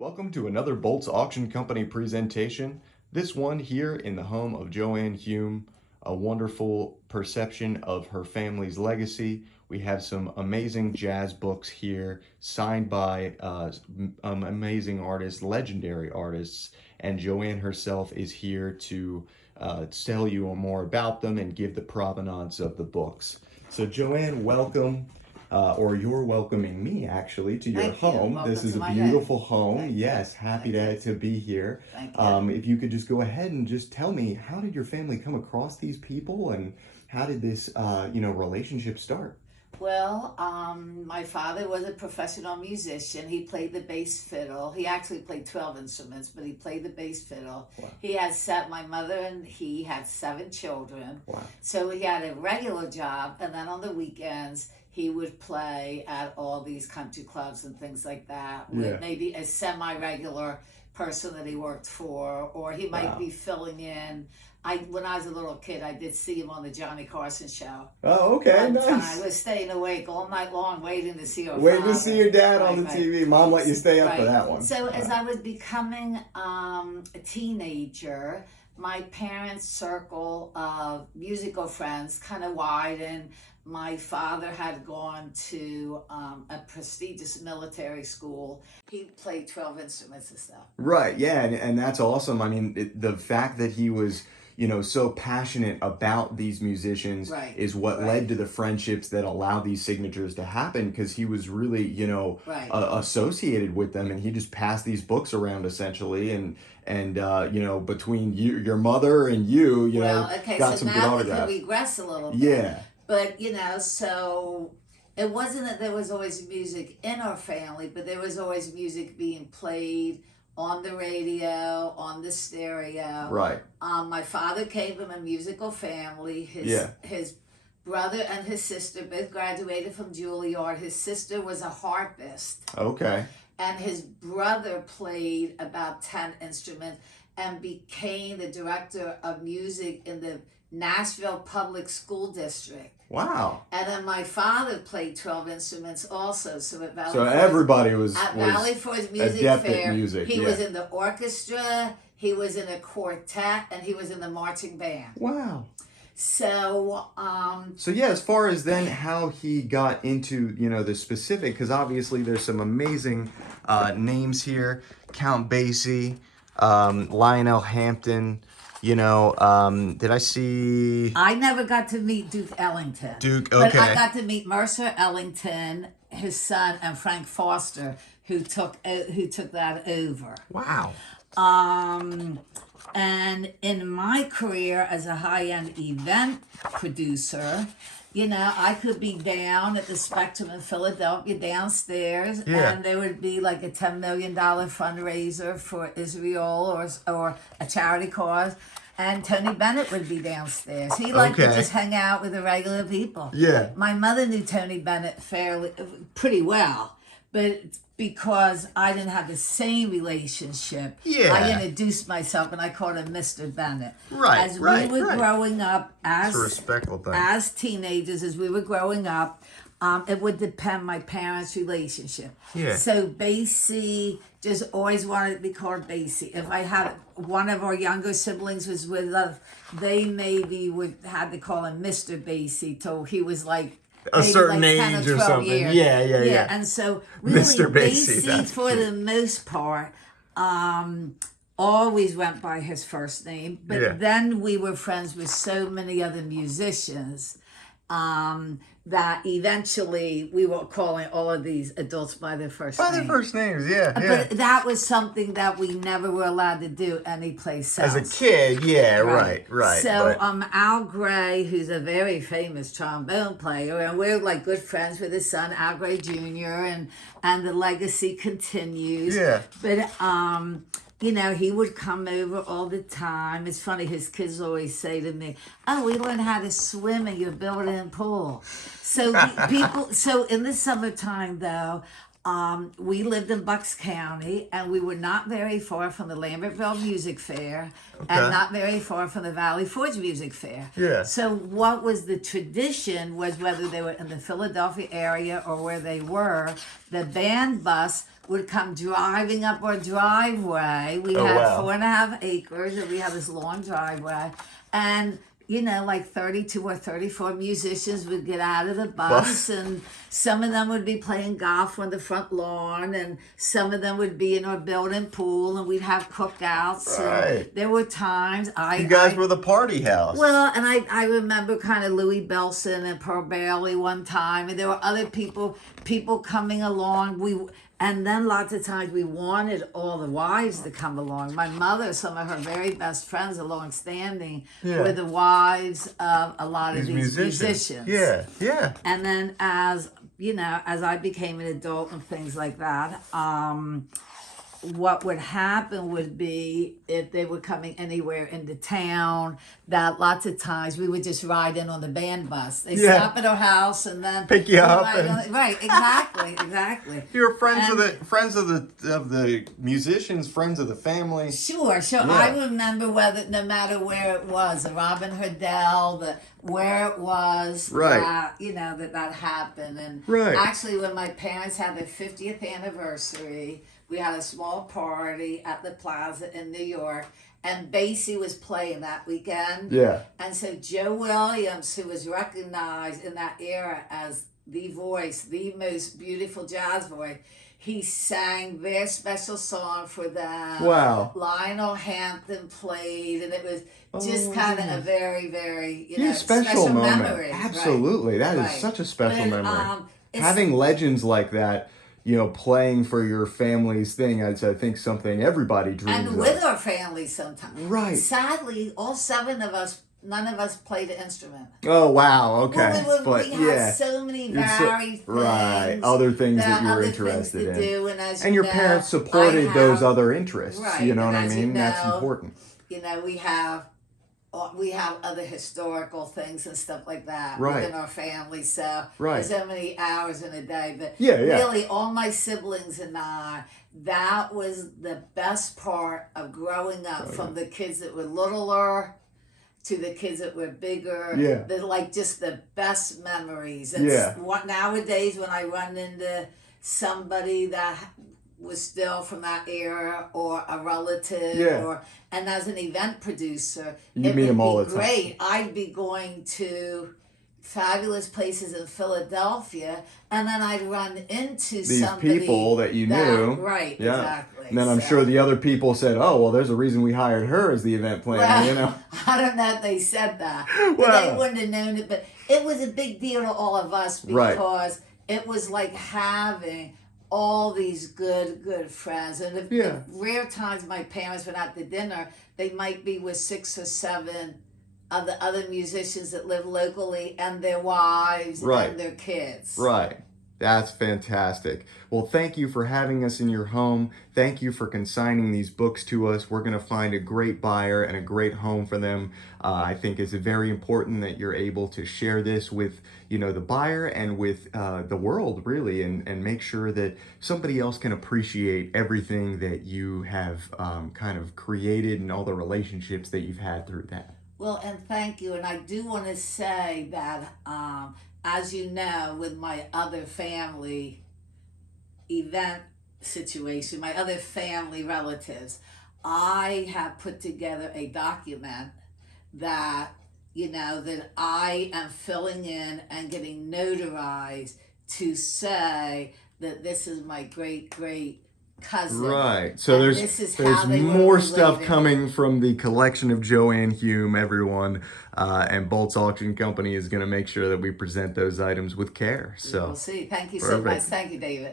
Welcome to another Boltz Auction Company presentation. This one here in the home of Joanne Hume, a wonderful perception of her family's legacy. We have some amazing jazz books here signed by amazing artists, legendary artists, and Joanne herself is here to tell you more about them and give the provenance of the books. So Joanne, welcome. Or you're welcoming me actually to your Thank home. you. This is a Welcome to my beautiful home. home. Thank you. Yes, happy Thank to be here. Thank you. If you could just go ahead and just tell me, how did your family come across these people, and how did this relationship start? Well, my father was a professional musician. He played the bass fiddle. He actually played 12 instruments, but he played the bass fiddle. Wow. He had my mother and he had 7 children. Wow. So he had a regular job, and then on the weekends, he would play at all these country clubs and things like that with maybe a semi-regular person that he worked for, or he might be filling in. When I was a little kid, I did see him on the Johnny Carson show. Oh, okay, One time nice. I was staying awake all night long waiting to see your Waiting father. to see your dad on the TV. Mom let you stay up for that one. So as I was becoming a teenager, my parents' circle of musical friends kind of widened. My father had gone to a prestigious military school. He played 12 instruments and stuff. Right, yeah, and that's awesome. I mean, the fact that he was, so passionate about these musicians is what led to the friendships that allowed these signatures to happen, because he was really, associated with them, and he just passed these books around essentially, and between your mother and you, got some good autographs. Now we can regress a little bit. Yeah. But, so it wasn't that there was always music in our family, but there was always music being played on the radio, on the stereo. Right. My father came from a musical family. His brother and his sister both graduated from Juilliard. His sister was a harpist. Okay. And his brother played about 10 instruments and became the director of music in the Nashville Public School District. Wow. And then my father played 12 instruments also. So at Valley everybody was Valley Forge Music Fair. He was in the orchestra, he was in a quartet, and he was in the marching band. Wow. So as far as then how he got into, the specific, because obviously there's some amazing names here. Count Basie, Lionel Hampton. Did I see? I never got to meet Duke Ellington. Duke, okay. But I got to meet Mercer Ellington, his son, and Frank Foster, who took that over. Wow. And in my career as a high-end event producer, I could be down at the Spectrum in Philadelphia downstairs, and there would be like a $10 million fundraiser for Israel or a charity cause, and Tony Bennett would be downstairs. He liked to just hang out with the regular people. Yeah. My mother knew Tony Bennett pretty well, but because I didn't have the same relationship, I introduced myself and I called him Mr. Bennett. Right, as we were growing up, as a respectful thing. As teenagers, as we were growing up, it would depend my parents' relationship. Yeah. So Basie just always wanted to be called Basie. If I had one of our younger siblings was with us, they maybe had to call him Mr. Basie till he was like a certain age or something. Years. Yeah. And so really Mr. Basie for the most part, always went by his first name. But then we were friends with so many other musicians that eventually we were calling all of these adults by their first names. By their first names, yeah. But that was something that we never were allowed to do anyplace else. As a kid, right. So Al Gray, who's a very famous trombone player, and we're like good friends with his son, Al Gray Jr., and the legacy continues. Yeah. But he would come over all the time. It's funny, his kids always say to me, "Oh, we learned how to swim in your built-in pool." So so in the summertime though, we lived in Bucks County, and we were not very far from the Lambertville Music Fair, and not very far from the Valley Forge Music Fair. Yeah. So what was the tradition was, whether they were in the Philadelphia area or where they were, the band bus would come driving up our driveway. We had 4.5 acres, and we had this long driveway, and like 32 or 34 musicians would get out of the bus, and some of them would be playing golf on the front lawn, and some of them would be in our building pool, and we'd have cookouts. Right. And there were times you guys were the party house. Well, and I remember kind of Louis Belson and Pearl Bailey one time, and there were other people coming along. And then lots of times we wanted all the wives to come along. My mother, some of her very best friends, long-standing, were the wives of a lot of these musicians. Yeah, yeah. And then as I became an adult and things like that, what would happen would be, if they were coming anywhere into town, that lots of times we would just ride in on the band bus. They stop at our house and then pick you up. Right, exactly. You're friends of the musicians, friends of the family. Sure. Yeah. I remember no matter where it was, the Robin Hoodell, where it was, right? That happened. And right. Actually, when my parents had their 50th anniversary, we had a small party at the Plaza in New York, and Basie was playing that weekend. Yeah. And so Joe Williams, who was recognized in that era as the voice, the most beautiful jazz voice, he sang their special song for them. Wow. Lionel Hampton played, and it was just kind of a very, very, special moment. memory. Absolutely. Right. That is such a special memory. Having legends like that, playing for your family's thing, I think something everybody dreams of. And with our family sometimes. Right. Sadly, all 7 of us, none of us played an instrument. Oh, wow. Okay. We had so many varied things. Right. Other things that you were interested in. Do, and your parents supported those other interests. Right. You know what I mean? That's important. We have other historical things and stuff like that within our family. So there's so many hours in a day. But really, all my siblings and I, that was the best part of growing up, from the kids that were littler to the kids that were bigger. Yeah. They're just the best memories. And nowadays, when I run into somebody that was still from that era, or a relative, and as an event producer, you meet them all the time. Great. I'd be going to fabulous places in Philadelphia, and then I'd run into these people that you knew. Right, exactly. And then I'm sure the other people said, "Oh, well, there's a reason we hired her as the event planner." Well, I don't know if they said that. But they wouldn't have known it, but it was a big deal to all of us, because it was like having all these good friends. And the rare times my parents went out to dinner, they might be with 6 or 7 of the other musicians that live locally, and their wives and their kids. Right. That's fantastic. Well, thank you for having us in your home. Thank you for consigning these books to us. We're going to find a great buyer and a great home for them. I think it's very important that you're able to share this with, the buyer and with the world, really, and make sure that somebody else can appreciate everything that you have kind of created and all the relationships that you've had through that. Well, and thank you. And I do want to say that, as you know, with my other family event situation, my other family relatives, I have put together a document that, that I am filling in and getting notarized to say that this is my great cousin. Right. So there's more stuff coming from the collection of Joanne Hume, everyone. And Boltz Auction Company is going to make sure that we present those items with care. So we'll see. Thank you so much. Thank you, David.